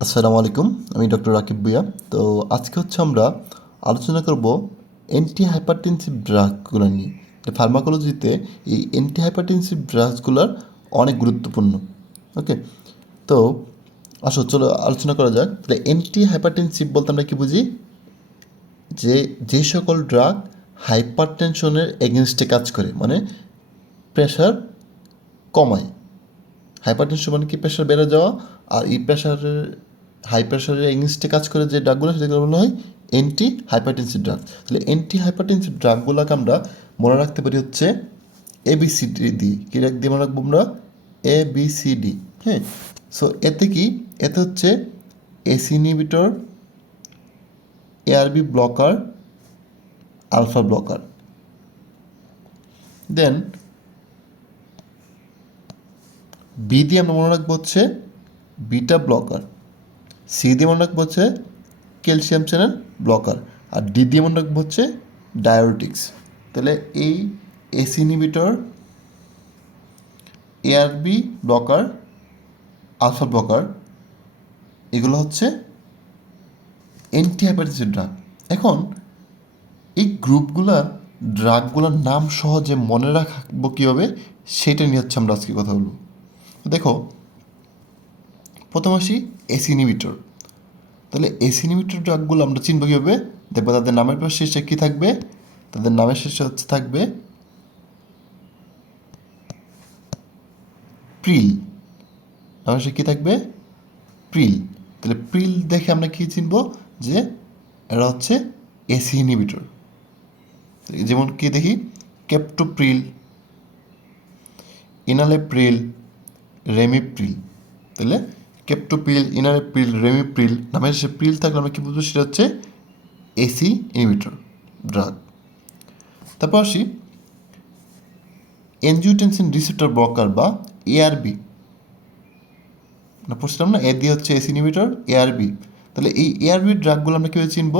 আসসালামু আলাইকুম। আমি ডক্টর রাকিব ভুঁইয়া। তো আজকে আমরা আলোচনা করব অ্যান্টি হাইপারটেনসিভ ড্রাগগুলো নিয়ে। ফার্মাকোলজিতে এই অ্যান্টি হাইপারটেনসিভ ড্রাগসগুলোর অনেক গুরুত্বপূর্ণ। ওকে, তো আসো চলো আলোচনা করা যাক। তাহলে অ্যান্টি হাইপারটেনসিভ বলতে আমরা কী বুঝি? যে সকল ড্রাগ হাইপারটেনশনের এগেনস্টে কাজ করে, মানে প্রেশার কমায়। হাইপারটেনশন মানে কি? প্রেশার বেড়ে যাওয়া। আর এই প্রেশারের হাই প্রেশারের এগেনস্টে কাজ করে যে ড্রাগগুলো, সেগুলো বলা হয় অ্যান্টি হাইপারটেনসিভ ড্রাগ। তাহলে অ্যান্টি হাইপারটেনসিভ ড্রাগগুলোকে আমরা মনে রাখতে পারি হচ্ছে ABCD দিয়ে। কী দিয়ে মনে রাখবো আমরা? ABCD। হ্যাঁ, সো এতে হচ্ছে ACE inhibitor, ARB blocker, alpha blocker. Then B দিয়ে আমরা মনে রাখবো হচ্ছে বিটা ব্লকার। সি দিয়ে মনে রাখবো হচ্ছে ক্যালসিয়াম চ্যানেল ব্লকার। আর ডি দিয়ে মনে রাখবো হচ্ছে ডায়োটিক্স। তাহলে এই ACE inhibitor, ARB blocker, alpha blocker, এগুলো হচ্ছে অ্যান্টি হাইপারটেনসিভ ড্রাগ। এখন এই ড্রাগগুলোর নাম সহজে মনে রাখবো কীভাবে, সেটা নিয়ে হচ্ছে আমরা আজকে কথা বলবো। দেখো, প্রথম আসি এসি ইনহিবিটর। তাহলে এসি ইনহিবিটর ড্রাগগুলো আমরা চিনব কীভাবে? দেখবো তাদের নামের পর শেষে কী থাকবে? তাদের নামের শেষে হচ্ছে থাকবে প্রিল। নামের শেষে কী থাকবে? প্রিল। তাহলে প্রিল দেখে আমরা কী চিনব? যে এরা হচ্ছে এসি ইনহিবিটর। যেমন কি দেখি? কেপটোপ্রিল, ইনালেপ্রিল, রেমিপ্রিল। তাহলে কেপটোপ্রিল, ইনালেপ্রিল, রেমিপ্রিল, নামের শেষে প্রিল থাকলে আমরা কী বুঝবো? সেটা হচ্ছে এসি ইনহিবিটর ড্রাগ। তারপর আসি এনজিওটেনসিন রিসেপ্টর ব্লকার বা ARB। আমরা পড়ছিলাম না, এ দিয়ে হচ্ছে এসি ইনহিবিটর, ARB। তাহলে এই ARB ড্রাগগুলো আমরা কীভাবে চিনব?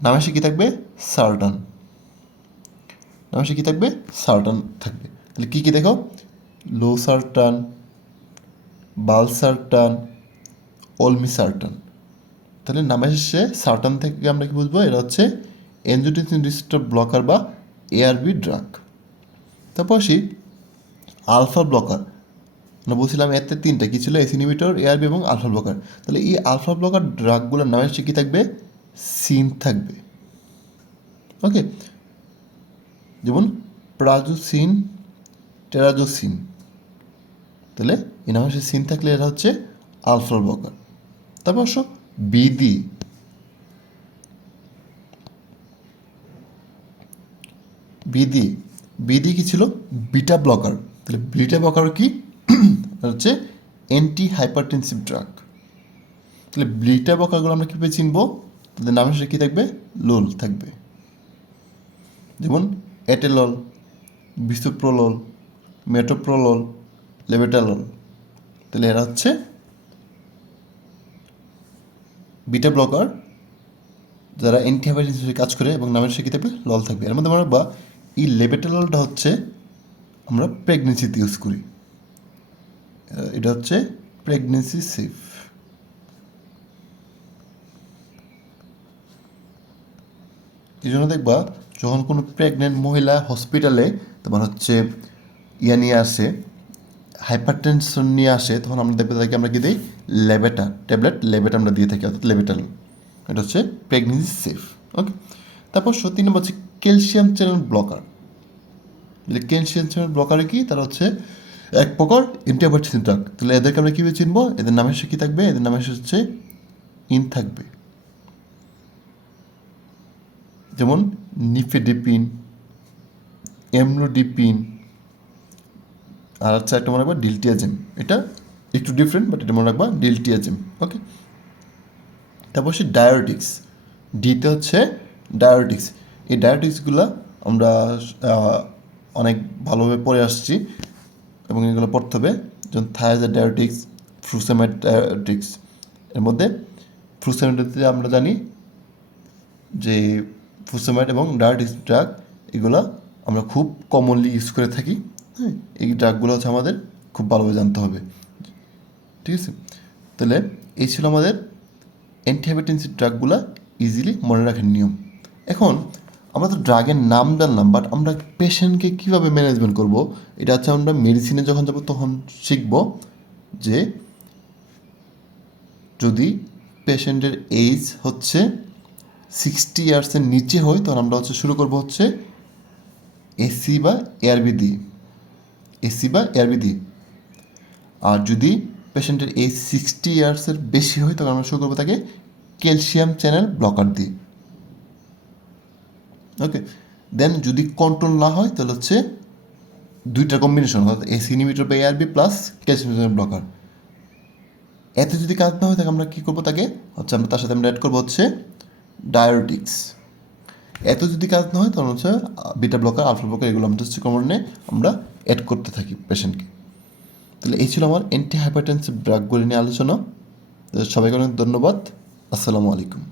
নামের শেষে কী থাকবে? সার্টান। নামের শেষে কী থাকবে? সার্টান থাকবে। তাহলে কী কী দেখো? লোসার্টান, বালসার্টান, অলমিসার্টান। তাহলে নামের শেষে সার্টান থেকে আমরা কি বুঝবো? এটা হচ্ছে এনজিওটেনসিন রিসেপ্টর ব্লকার বা ARB ড্রাগ। তারপর আসি আলফা ব্লকার। আমরা বলছিলাম এতে তিনটা কী ছিল? এসি ইনহিবিটর, ARB এবং আলফা ব্লকার। তাহলে এই আলফা ব্লকার ড্রাগগুলোর নামের শেষে কী থাকবে? সিন থাকবে। ওকে, যেমন প্রাজোসিন, টেরাজোসিন। তাহলে এই নামের শেষে সিন থাকলে এটা হচ্ছে আলফা ব্লকার। তারপর অবশ্য বিডি। বিডি বিডি কী ছিল? Beta blocker. তাহলে বিটা ব্লকার কি? হচ্ছে অ্যান্টি হাইপারটেনসিভ ড্রাগ। তাহলে বিটা ব্লকারগুলো আমরা কীভাবে চিনব? তাদের নামের সাথে কী থাকবে? লোল থাকবে। যেমন এটেলল, বিসোপ্রোলল, মেটোপ্রোলল, লেবেটালল। তাহলে এরা হচ্ছে বিটা ব্লকার যারা অ্যান্টি হাইপারটেনসিভ কাজ করে এবং নামের সাথে কী থাকবে? লল থাকবে। এর মধ্যে আমরা বা এই লেবেটাললটা হচ্ছে আমরা প্রেগনেন্সিতে ইউজ করি। এটা হচ্ছে প্রেগনেন্সি সেফ। এই জন্য দেখবা যখন কোনো প্রেগনেন্ট মহিলা হসপিটালে তোমার হচ্ছে নিয়ে আসে, হাইপারটেনশন নিয়ে আসে, তখন আমরা দেখবে তাকে আমরা কী দিই? লেবেটা ট্যাবলেট, লেবেটা আমরা দিয়ে থাকি, অর্থাৎ লেবেটাল। এটা হচ্ছে প্রেগনেন্সি সেফ। ওকে, তারপর 3 নম্বর হচ্ছে calcium channel blocker. Calcium channel ব্লকারে কি? তারা হচ্ছে এক প্রকার অ্যান্টিবায়োটিক ড্রাগ। তাহলে এদেরকে আমরা কীভাবে চিনবো? এদের নামের সাথে কী থাকবে? এদের নামের সাথে হচ্ছে ইন থাকবে। যেমন নিফেডিপিন, এমলোডিপিন, আর হচ্ছে একটা মনে রাখবা ডিলটিয়াজেম। এটা একটু ডিফারেন্ট, বাট এটা মনে রাখবা ডিলটিয়াজেম। ওকে, তারপর হচ্ছে ডায়োটিক্স। ডিতে হচ্ছে ডায়োটিক্স। এই ডায়োটিক্সগুলো আমরা অনেক ভালোভাবে পড়ে আসছি এবং এগুলো পড়তে হবে। যেমন থায়াজাইড ডায়োটিক্স, ফ্রুসেমাইড ডায়োটিক্স। এর মধ্যে ফ্রুসেমাইডতে আমরা জানি যে ফুসেমাইড এবং ডায়োটিক্স ড্রাগ, এগুলো আমরা খুব কমনলি ইউজ করে থাকি। এই ড্রাগগুলো হচ্ছে আমাদের খুব ভালোভাবে জানতে হবে। ঠিক আছে, তাহলে এই ছিল আমাদের অ্যান্টিহাইপারটেনসিভ ড্রাগগুলো ইজিলি মনে রাখার নিয়ম। এখন আমরা তো ড্রাগের নাম জানলাম, বাট আমরা পেশেন্টকে কীভাবে ম্যানেজমেন্ট করব, এটা হচ্ছে আমরা মেডিসিনে যখন যাব তখন শিখব যে যদি পেশেন্টের এজ হচ্ছে 60 ইয়ার্সের নিচে হয় তখন আমরা হচ্ছে শুরু করব হচ্ছে এসি বা এআরবি দিয়ে, এসি বা এআরবি দিয়ে। আর যদি পেশেন্টের এজ 60 ইয়ার্সের বেশি হয় তখন আমরা শুরু করবো তাকে ক্যালসিয়াম চ্যানেল ব্লকার দিয়ে। ওকে, দেন যদি কন্ট্রোল না হয় তাহলে হচ্ছে দুইটার কম্বিনেশন, অর্থাৎ এসি ইনহিবিটর বা ARB plus calcium channel blocker. এতে যদি কাজ না হয় তাকে আমরা কী করবো, তাকে হচ্ছে আমরা তার সাথে আমরা অ্যাড করবো হচ্ছে ডায়োটিক্স। এত যদি কাজ না হয় তখন হচ্ছে বিটা ব্লকার, আলফা ব্লকার, এগুলো আমরা হচ্ছে কমনে আমরা অ্যাড করতে থাকি পেশেন্টকে। তাহলে এই ছিল আমার অ্যান্টি হাইপারটেনসিভ ড্রাগগুলি নিয়ে আলোচনা। সবাইকে অনেক ধন্যবাদ। আসসালামু আলাইকুম।